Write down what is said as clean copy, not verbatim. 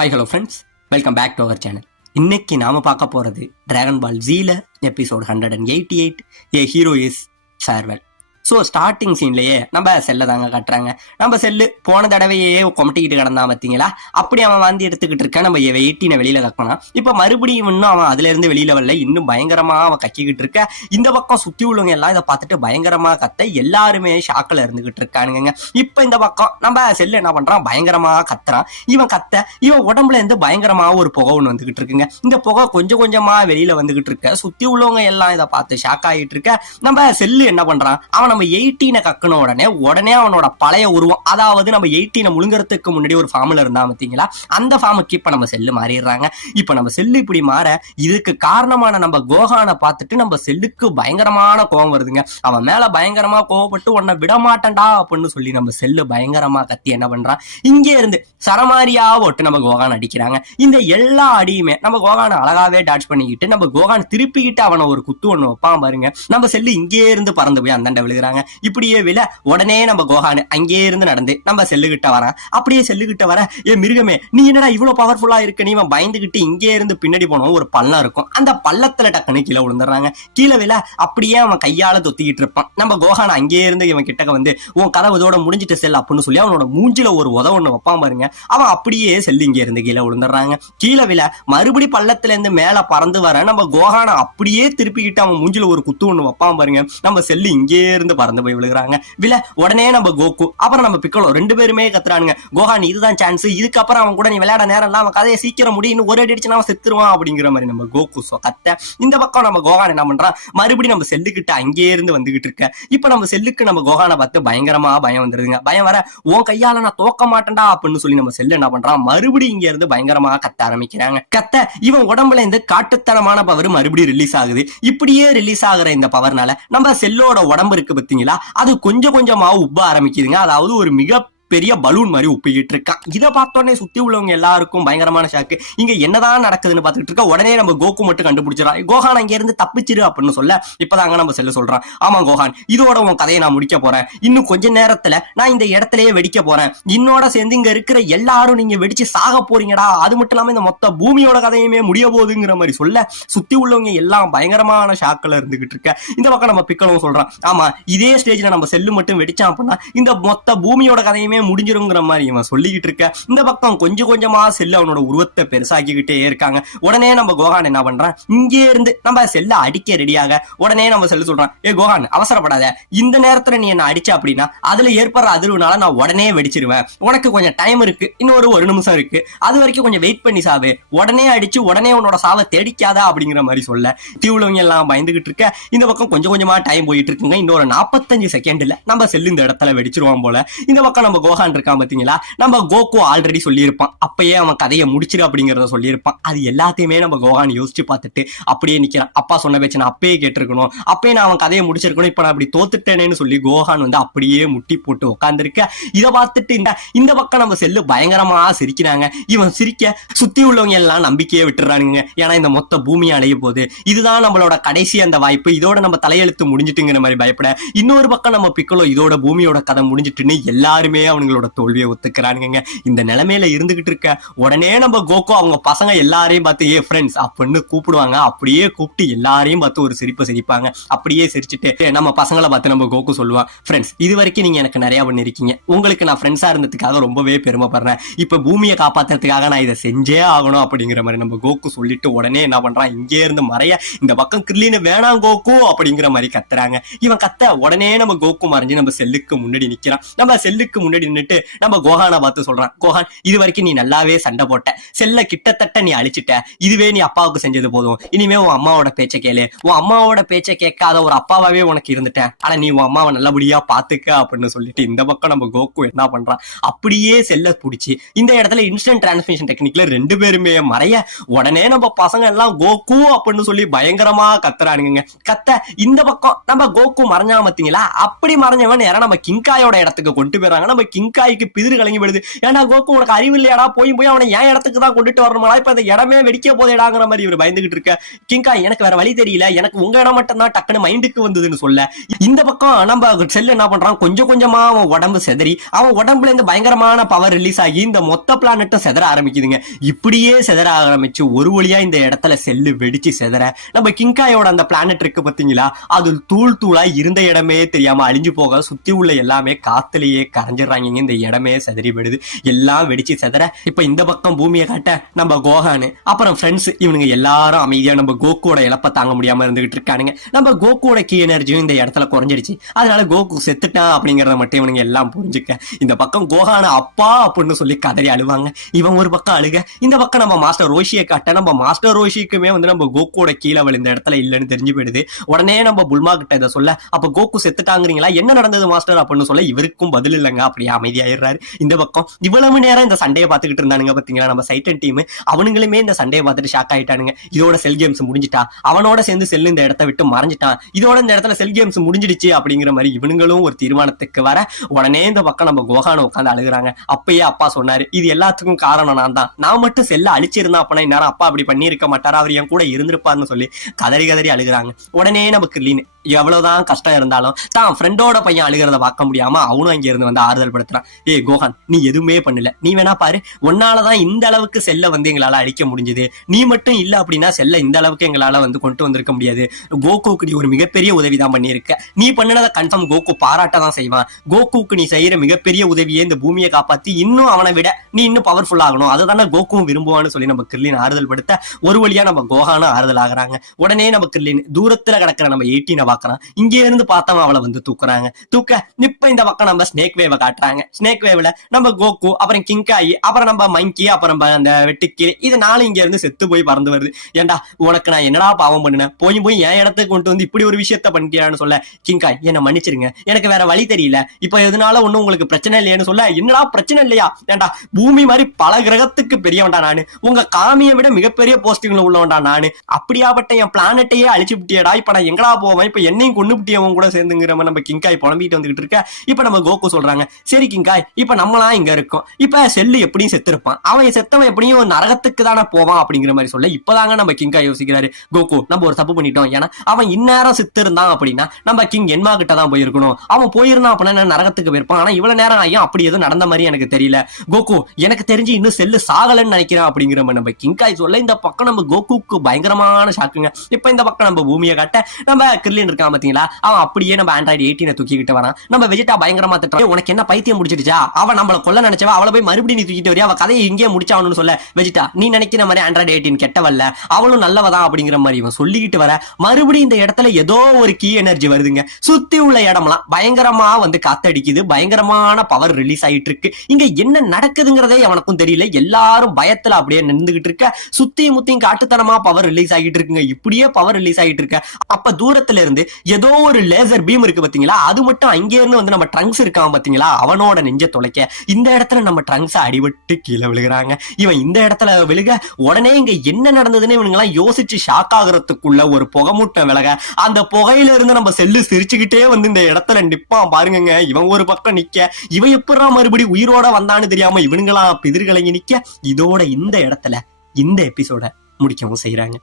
Hi hello friends, welcome back to our channel. இன்னைக்கு நாம பார்க்க போறது டிராகன் பால் ஜீல episode 188 a hero is farewell. So starting சீன்லயே நம்ம செல்லை தாங்க கட்டுறாங்க. நம்ம செல்லு போன தடவையே கொமட்டிக்கிட்டு கிடந்தான் பார்த்தீங்களா, அப்படி அவன் வாந்தி எடுத்துக்கிட்டு இருக்க. நம்ம 18 வெளியில கக்கணும். இப்போ மறுபடியும் இன்னும் அவன் அதுல இருந்து வெளியில வரல, இன்னும் பயங்கரமா அவன் கக்கிக்கிட்டு இருக்க. இந்த பக்கம் சுத்தி உள்ளவங்க எல்லாம் இதை பார்த்துட்டு பயங்கரமா கத்த, எல்லாருமே ஷாக்கில் இருந்துகிட்டு இருக்கானுங்க. இப்போ இந்த பக்கம் நம்ம செல்லு என்ன பண்றான், பயங்கரமா கத்துறான். இவன் கத்த இவன் உடம்புல இருந்து பயங்கரமா ஒரு புகை ஒன்று வந்துகிட்டு இருக்குங்க. இந்த புகை கொஞ்சம் கொஞ்சமா வெளியில வந்துகிட்டு இருக்க. சுத்தி உள்ளவங்க எல்லாம் இதை பார்த்து ஷாக் ஆகிட்டு இருக்க. நம்ம செல்லு என்ன பண்றான், அவன் நம்ம 18 கக்கன உடனே அவனோட பழைய உருவம், அதாவது நம்ம 18 முழுங்கறதுக்கு முன்னாடி ஒரு ஃபார்ம்ல இருந்தா பாத்தீங்களா, அந்த ஃபார்முக்கு இப்ப நம்ம செல்லு மாறிடுறாங்க. இப்ப நம்ம செல்லு இப்படி மாற இதுக்கு காரணமான நம்ம கோகானை பார்த்துட்டு நம்ம செல்லுக்கு பயங்கரமான கோபம் வருதுங்க. அவன் மேல பயங்கரமா கோவப்பட்டு உன்னை விடமாட்டேன்டா அப்படின்னு சொல்லி நம்ம செல்லு பயங்கரமா கத்தி என்ன பண்றான், இங்கே இருந்து சரமாரியா ஓட்டு நம்ம கோகான் அடிக்கிறாங்க. இந்த எல்லா அடியுமே நம்ம கோகானை அழகாவே டாச் பண்ணிக்கிட்டு நம்ம கோகான் திருப்பிக்கிட்டு அவனை ஒரு குத்து ஒண்ணு வைப்பான் பாருங்க. நம்ம செல்லு இங்கே இருந்து பறந்து போய் அந்தாண்ட விழுகிறாங்க. இப்படியே விழ உடனே நம்ம கோகான் அங்கே இருந்து நடந்து நம்ம செல்லுகிட்ட வரான். அப்படியே செல்லுகிட்ட வர, ஏ மிருகமே நீ என்னடா இவ்வளவு பவர்ஃபுல்லா இருக்கு, நீ இவன் பயந்துகிட்டு இங்கே இருந்து பின்னாடி போனோம், ஒரு பள்ளம் இருக்கும், அந்த பள்ளத்துல டக்குன்னு கீழே விழுந்துடுறாங்க. கீழே விழ அப்படியே அவன் கையால தொத்திக்கிட்டு இருப்பான். நம்ம கோகான் அங்கே இருந்து இவன் கிட்டக்க வந்து உன் கதை இதோட முடிஞ்சிட்டு செல் அப்படின்னு சொல்லி அவனோட மூஞ்சில ஒரு உதவ ஒண்ணு வைப்பான் பாருங்க. அவன் அப்படியே செல்லு இங்கே இருந்து கீழே விழுந்துடுறாங்க. கீழே விழ மறுபடி பள்ளத்துல இருந்து மேல பறந்து வர நம்ம கோகானை அப்படியே திருப்பிக்கிட்டு அவன் மூஞ்சில ஒரு குத்து ஒண்ணு வைப்பான் பாருங்க. நம்ம செல்லு இங்கே இருந்து பறந்து போய் விழுகிறாங்க. வில உடனே நம்ம கோகு அப்புறம் நம்ம பிக்கலோ ரெண்டு பேருமே கத்துறானுங்க, கோகான் இதுதான் சான்ஸ், இதுக்கப்புறம் அவன் கூட நீ விளையாட நேரம் அவன் கதையை சீக்கிரம் முடியும், ஒரு அடி அடிச்சுனா அவன் செத்துருவான் அப்படிங்கிற மாதிரி நம்ம கோகு கத்த. இந்த பக்கம் நம்ம கோகான் என்ன பண்றான், மறுபடியும் நம்ம செல்லுக்கிட்ட அங்கே இருந்து வந்துகிட்டு இருக்க. இப்ப நம்ம செல்லுக்கு நம்ம கோகானை பார்த்து பயங்கரமா பயம் வந்துருதுங்க. பயம் வர உன் கையால நான் தோக்க மாட்டேன்டா அப்படின்னு சொல்லி நம்ம செல்லு என்ன பண்றான், மறுபடியும் இங்க இருந்து பயங்கரமா கத்த ஆரம்பிக்கிறாங்க. கத்த இவன் உடம்புல இருந்து காட்டுத்தனமான பவர் மறுபடியும் ரிலீஸ் ஆகுது. இப்படியே ரிலீஸ் ஆகுற இந்த பவர்னால நம்ம செல்லோட உடம்பு இருக்கு பாத்தீங்களா, அது கொஞ்சம் கொஞ்சமா உப்ப ஆரம்பிக்குதுங்க. அதாவது ஒரு மிக பெரிய பலூன் மாதிரி உப்பிக்கிட்டு இருக்கான். இதை பார்த்தோன்னே சுத்தி உள்ளவங்க எல்லாருக்கும் பயங்கரமான ஷாக்கு. இங்க என்னதான் நடக்குதுன்னு பார்த்துட்டு இருக்க. உடனே நம்ம கோகு மட்டும் கண்டுபிடிச்சிடறான். கோகான் அங்க இருந்து தப்பிச்சிரு அப்படின்னு சொல்ல, இப்பதாங்க நம்ம செல்ல சொல்றான், ஆமா கோகான் இதோட உன் கதையை நான் முடிக்க போறேன், இன்னும் கொஞ்ச நேரத்துல நான் இந்த இடத்துலயே வெடிக்க போறேன், என்னோட சேர்ந்து இங்க இருக்கிற எல்லாரும் நீங்க வெடிச்சு சாக போறீங்கடா, அது மட்டும் இல்லாம இந்த மொத்த பூமியோட கதையுமே முடிய போகுதுங்கிற மாதிரி சொல்ல, சுத்தி உள்ளவங்க எல்லாம் பயங்கரமான ஷாக்கில் இருந்துகிட்டு இருக்க. இந்த பக்கம் நம்ம பிக்கலும் சொல்றான், ஆமா இதே ஸ்டேஜ்ல நம்ம செல்லு மட்டும் வெடிச்சான் அப்படின்னா இந்த மொத்த பூமியோட கதையுமே முடிஞ்சிருங்கிற மாதிரி இவன் சொல்லிக்கிட்டு இருக்க. இந்த பக்கம் கொஞ்சம் கொஞ்சமா செல்லு அவனோட உருவத்தை பெருசாக்கிக்கிட்டே இருக்காங்க. உடனே நம்ம கோகான் என்ன பண்றான், இங்கே இருந்து நம்ம செல்ல அடிக்க ரெடியாக. உடனே நம்ம செல்லு சொல்றான், ஏ கோகான் அவசரப்படாத, இந்த நேரத்துல நீ என்ன அடிச்ச அப்படின்னா அதுல ஏற்படுற அதிர்வுனால நான் உடனே வெடிச்சிருவேன், உனக்கு கொஞ்சம் டைம் இருக்கு, இன்னொரு 1 நிமிஷம் இருக்கு, அது வரைக்கும் கொஞ்சம் வெயிட் பண்ணி சாவு, உடனே அடிச்சு உடனே உன்னோட சாவை தேடிக்காதா அப்படிங்கிற மாதிரி சொல்ல, தீவுலவங்க எல்லாம் பயந்துகிட்டு இருக்க. இந்த பக்கம் கொஞ்சம் கொஞ்சமா டைம் போயிட்டு இருக்குங்க. இன்னொரு 45 செகண்ட்ல நம்ம செல்லு இந்த இடத்துல வெடிச்சிருவான் போல. இந்த பக்கம் நம்ம கோகான் இருக்கான் பாத்தீங்களா, நம்ம கோகு ஆல்ரெடி சொல்லியிருப்பான், அப்பயே அவன் கதையை முடிச்சிரு அப்படிங்கறத சொல்லியிருப்பான். அது எல்லாத்தையுமே நம்ம கோகான் யோசிச்சு பார்த்துட்டு அப்படியே நிக்கிறான். அப்பா சொன்ன பேச்சு நான் அப்பயே கேட்டிருக்கணும், அப்பயே நான் அவன் கதையை முடிச்சிருக்கணும், இப்ப நான் அப்படி தோத்துட்டேனேன்னு சொல்லி கோகான் வந்து அப்படியே முட்டி போட்டு உட்காந்துருக்க. இதை பார்த்துட்டு இந்த பக்கம் நம்ம செல்லு பயங்கரமா சிரிக்கிறாங்க. இவன் சிரிக்க சுத்தி உள்ளவங்க எல்லாம் நம்பிக்கையே விட்டுறானுங்க. ஏன்னா இந்த மொத்த பூமியை அடைய போகுது, இதுதான் நம்மளோட கடைசி அந்த வாய்ப்பு, இதோட நம்ம தலையெழுத்து முடிஞ்சிட்டுங்கிற மாதிரி பயப்பட. இன்னொரு பக்கம் நம்ம பிக்கலோ இதோட பூமியோட கதை முடிஞ்சிட்டுன்னு எல்லாருமே அவங்களோட தோல்வியை ஒத்துக்கிறானுங்க. இந்த நிலைமையில இருந்துகிட்டு இருக்க. உடனே நம்ம கோகு அவங்க பசங்க எல்லாரையும் பார்த்து ஏ ஃப்ரெண்ட்ஸ் அப்படின்னு கூப்பிடுவாங்க. அப்படியே கூப்பிட்டு எல்லாரையும் பார்த்து ஒரு சிரிப்பு சிரிப்பாங்க. அப்படியே சிரிச்சுட்டு நம்ம பசங்களை பார்த்து நம்ம கோகு சொல்லுவான், ஃப்ரெண்ட்ஸ் இது வரைக்கும் நீங்க எனக்கு நிறைய பண்ணிருக்கீங்க, உங்களுக்கு நான் ஃப்ரெண்ட்ஸா இருந்ததுக்காக ரொம்பவே பெருமைப்படுறேன், இப்ப பூமியை காப்பாத்துறதுக்காக நான் இதை செஞ்சே ஆகணும் அப்படிங்கிற மாதிரி நம்ம கோகு சொல்லிட்டு உடனே என்ன பண்றான், இங்கே இருந்து மறைய இந்த பக்கம் கிர்லின்னு வேணாம் கோகு அப்படிங்கிற மாதிரி கத்துறாங்க. இவன் கத்த உடனே நம்ம கோகு மறைஞ்சு நம்ம செல்லுக்கு முன்னாடி நிக்கிறான். நம்ம செல்லுக்கு முன்னாடி நின்னுட்டு நம்ம கோகானை பார்த்து சொல்றான், கோகான் இது வரைக்கும் நீ நல்லாவே சண்டை போட்ட, செல்ல கிட்டத்தட்ட நீ அழிச்சிட்ட, இதுவே நீ அப்பாவுக்கு செஞ்சது போதும், இனிமே உன் அம்மாவோட பேச்சை கேளு, உன் அம்மாவோட பேச்சை கேட்காத ஒரு அப்பாவே உனக்கு இருந்துட்டேன், ஆனா நீ உன் அம்மாவை நல்லபடியா பாத்துக்க அப்படின்னு சொல்லிட்டு இந்த பக்கம் நம்ம கோகு என்ன பண்றான், அப்படியே செல்ல பிடிச்சி இந்த இடத்துல இன்ஸ்டன்ட் டிரான்ஸ்மிஷன் டெக்னிக்ல 2 பேருமே மறைய உடனே நம்ம பசங்க எல்லாம் கோகு அப்படின்னு சொல்லி பயங்கரமா கத்துறானுங்க. கத்த இந்த பக்கம் நம்ம கோகு மறைஞ்சா பாத்தீங்களா, அப்படி மறைஞ்சவன் யாரா நம்ம கிங்காயோட இடத்துக்கு கொண்டு போயிடறாங்க. நம்ம கிங்காய்க்கு பிதிரு கலங்கி விடுது. ஏன்னா கோகு உனக்கு அறிவு இல்லையாடா, போய் அவனை என் இடத்துக்கு தான் கொண்டுட்டு வரணுமா, இப்ப அந்த இடமே வெடிக்க போதேடாங்கிற மாதிரி இவர் பயந்துகிட்டு இருக்க. கிங்காய் எனக்கு வேற வழி தெரியல, எனக்கு உங்க இடம் மட்டும் தான் டக்குன்னு மைண்டுக்கு வந்ததுன்னு சொல்ல, இந்த பக்கம் நம்ம செல் என்ன பண்றான், கொஞ்சம் கொஞ்சமா அவன் உடம்பு செதறி அவன் உடம்புல இருந்து பயங்கரமான பவர் ரிலீஸ் ஆகி இந்த மொத்த பிளானட்டும் செதற ஆரம்பிக்குதுங்க. இப்படியே செதற ஆரம்பிச்சு ஒரு வழியா இந்த இடத்துல செல்லு வெடிச்சு செதற நம்ம கிங்காயோட அந்த பிளானட் இருக்கு பாத்தீங்களா, அது தூள் தூளா இருந்த இடமே தெரியாம அழிஞ்சு போக சுத்தி உள்ள எல்லாமே காத்துலயே கரைஞ்சிடறாங்க. இந்த இடமே செதறி விடுது, எல்லாம் வெடிச்சு செதற. இப்ப இந்த பக்கம் பூமியை காட்ட நம்ம கோகானு அப்புறம் ஃப்ரெண்ட்ஸ் இவனுங்க எல்லாரும் அமைதியா நம்ம கோகுவோட இழப்ப தாங்க முடியாம இருந்துகிட்டு இருக்கானுங்க. நம்ம கோகுவோட கீ எனர்ஜியும் இந்த இடத்துல குறைஞ்சிடுச்சு, அதனால கோகு செத்துட்டான் அப்படிங்கறத மட்டும் இவனுங்க எல்லாம் புரிஞ்சுக்க. இந்த பக்கம் கோகான அப்பா அப்படின்னு சொல்லி கதறி அழுவாங்க. இவன் ஒரு பக்கம் அழுக, இந்த பக்கம் நம்ம மாஸ்டர் ரோஷியை காட்ட நம்ம மாஸ்டர் ரோஷிக்குமே வந்து நம்ம கோகுவோட கீழே இந்த இடத்துல இல்லைன்னு தெரிஞ்சு போயிடுது. உடனே நம்ம புல்மா கிட்ட இதை சொல்ல, அப்ப கோகு செத்துட்டாங்கிறீங்களா, என்ன நடந்தது மாஸ்டர் அப்படின்னு சொல்ல இவருக்கும் பதில் இல்லைங்க, அப்படியே அமைதியாயிடுறாரு. இந்த பக்கம் இவ்வளவு நேரம் இந்த சண்டையை பார்த்துக்கிட்டு இருந்தானுங்க பாத்தீங்களா நம்ம சைட்டன் டீம், அவனுங்களுமே இந்த சண்டையை பார்த்துட்டு ஷாக் ஆயிட்டானுங்க. இதோட செல் கேம்ஸ் முடிஞ்சிட்டா, அவனோட சேர்ந்து செல் இந்த இடத்த விட்டு மறைஞ்சிட்டான், இதோட இந்த இடத்துல செல் கேம்ஸ் முடிஞ்சிடுச்சு அப்படிங்கிற மாதிரி இவனுங்களும் ஒரு தீர்மானத்துக்கு வர, உடனே இந்த பக்கம் நம்ம கோகான உட்காந்து அழுகுறாங்க. அப்பயே அப்பா சொன்னாரு, இது எல்லாத்துக்கும் காரணம் நான் தான், நான் மட்டும் செல்ல அழிச்சிருந்தா அப்படின்னா இந்நேரம் அப்பா அப்படி பண்ணியிருக்க மாட்டாரா, அவர் என் கூட இருந்திருப்பாருன்னு சொல்லி கதறி கதறி அழுகுறாங்க. உடனே நமக்கு லீன் எவ்வளவுதான் கஷ்டம் இருந்தாலும் தான் ஃப்ரெண்டோட பையன் அழுகிறத பார்க்க முடியாம அவனும் அங்க இருந்து வந்து ஆறுதல் படுத்துறான். ஏ கோகான், நீ எதுவுமே பண்ணல, நீ வேணா பாரு, உன்னாலதான் இந்த அளவுக்கு செல்ல வந்து எங்களால அழிக்க முடிஞ்சது, நீ மட்டும் இல்ல அப்படின்னா செல்ல இந்த அளவுக்கு எங்களால வந்து கொண்டு வந்திருக்க முடியாது. கோகுக்கு நீ ஒரு மிகப்பெரிய உதவி தான் பண்ணிருக்க, நீ பண்ணினதை கன்ஃபார்ம் கோகு பாராட்ட தான் செய்வான். கோகுக்கு நீ செய்யற மிகப்பெரிய உதவியே இந்த பூமியை காப்பாத்தி இன்னும் அவனை விட நீ இன்னும் பவர்ஃபுல் ஆகணும், அதுதானே கோகுவும் விரும்புவான்னு சொல்லி நம்ம கிர்லின் ஆறுதல் படுத்த ஒரு வழியா நம்ம கோகானும் ஆறுதல் ஆகுறாங்க. உடனே நம்ம கிர்லின் தூரத்துல கிடக்கிற நம்ம 18 பாக்குறான், இங்க இருந்து பார்த்தவன் அவளை வந்து தூக்குறாங்க. தூக்க இப்ப இந்த பக்கம் நம்ம ஸ்னேக் வேவ காட்டுறாங்க. ஸ்னேக் வேவ்ல நம்ம கோகு அப்புறம் கிங்காயி அப்புறம் நம்ம மங்கி அப்புறம் அந்த வெட்டுக்கிளி இது நாளும் இங்க இருந்து செத்து போய் பறந்து வருது. ஏண்டா உனக்கு நான் என்னடா பாவம் பண்ணினேன், போய் என் இடத்துக்கு கொண்டு வந்து இப்படி ஒரு விஷயத்த பண்ணிட்டியான்னு சொல்ல, கிங்காய் என்ன மன்னிச்சிருங்க, எனக்கு வேற வழி தெரியல, இப்ப எதனால ஒண்ணும் உங்களுக்கு பிரச்சனை இல்லையான்னு சொல்ல, என்னடா பிரச்சனை இல்லையா, ஏண்டா பூமி மாதிரி பல கிரகத்துக்கு பெரியவன்டா நானு, உங்க காமியை விட மிகப்பெரிய போஸ்டிங்ல உள்ளவன்டா நானு, அப்படியாப்பட்ட என் பிளானட்டையே அழிச்சு விட்டியடா, இப்ப நான் எங்கடா போவேன், இப்ப என்னையும் கொண்டு விட்டியவன் கூட சேர்ந்துங்கிற நம்ம கிங்காய் புலம்பிட்டு வந்துகிட்டு இருக்க. இப்ப நம்ம கோகு சொல்றாங்க, சரி கிங்காய் இப்ப நம்மளாம் இங்க இருக்கோம், இப்ப செல்லு எப்படியும் செத்துருப்பான், அவன் செத்தவன் எப்படியும் நரகத்துக்கு தானே போவான் அப்படிங்கிற மாதிரி சொல்ல, இப்பதாங்க நம்ம கிங்காய் யோசிக்கிறாரு, கோகு நம்ம ஒரு தப்பு பண்ணிட்டோம், ஏன்னா அவன் இந்நேரம் செத்து இருந்தான் அப்படின்னா நம்ம கிங் என்மா கிட்ட தான் போயிருக்கணும், அவன் போயிருந்தான் அப்படின்னா நரகத்துக்கு போயிருப்பான், ஆனா இவ்வளவு நேரம் ஆகியும் அப்படி எதுவும் நடந்த மாதிரி எனக்கு தெரியல, கோகு எனக்கு தெரிஞ்சு இன்னும் செல்லு சாகலன்னு நினைக்கிறான் அப்படிங்கிற நம்ம கிங்காய் சொல்ல, இந்த பக்கம் நம்ம கோகுக்கு பயங்கரமான ஷாக்குங்க. இப்ப இந்த பக்கம் நம்ம பூமியை காட்ட நம்ம கிர்லின் இருக்கான் பாத்தீங்களா, அவன் அப்படியே நம்ம ஆண்ட்ராய்டு 18 தூக்கிட்டு வரான். நம்ம வெஜிடா பயங்கரமா திட்டம், உனக்கு என்ன பைத்தியம் முடிச்சிருச்சா, அவன் நம்மள கொல்ல நினைச்சவா, அவளை போய் மறுபடியும் நீ தூக்கிட்டு வரியா, அவ கதையை இங்கே முடிச்சாவணும்னு சொல்ல, வெஜிடா நீ நினைக்கிற மாதிரி ஆண்ட்ராய்டு 18 கெட்டவல்ல, அவளும் நல்லவதான் அப்படிங்கிற மாதிரி இவன் சொல்லிக்கிட்டு வர, மறுபடியும் இந்த இடத்துல ஏதோ ஒரு கீ எனர்ஜி வருதுங்க. சுத்தி உள்ள இடம்லாம் பயங்கரமா வந்து காத்தடிக்குது, பயங்கரமான பவர் ரிலீஸ் ஆயிட்டு இருக்கு. இங்க என்ன நடக்குதுங்கிறதே அவனுக்கும் தெரியல, எல்லாரும் பயத்துல அப்படியே நின்றுகிட்டு இருக்க, சுத்தியும் முத்தியும் காட்டுத்தனமா பவர் ரிலீஸ் ஆகிட்டு இருக்குங்க. இப்படியே பவர் ரிலீஸ் ஆகிட்டு இருக்க, அப்ப தூரத்துல இருந்து ஏதோ ஒரு லேசர் பீம் இருக்கு பாத்தீங்களா, அது மட்டும் அங்கே இருந்து வந்து நம்ம ட்ரங்க்ஸ் இருக்கான் பாத்தீங்களா, அவனோட நெஞ்ச தொலைக்க இந்த இடத்துல நம்ம ட்ரங்க்ஸ் அடிபட்டு கீழே விழுகிறாங்க. இவன் இந்த இடத்துல விழுக உடனே இங்க என்ன நடந்ததுன்னு இவனுங்க எல்லாம் யோசிச்சு ஷாக் ஆகுறதுக்குள்ள ஒரு புகைமூட்டம் விலக, அந்த புகையில இருந்து நம்ம செல்லு சிரிச்சுக்கிட்டே வந்து இந்த இடத்துல நிப்பான் பாருங்க. இவன் ஒரு பக்கம் நிக்க, இவன் எப்படா மறுபடி உயிரோட வந்தான்னு தெரியாம இவனுங்களா பிதிர்களங்கி நிக்க, இதோட இந்த இடத்துல இந்த எபிசோட முடிக்கவும் செய்யறாங்க.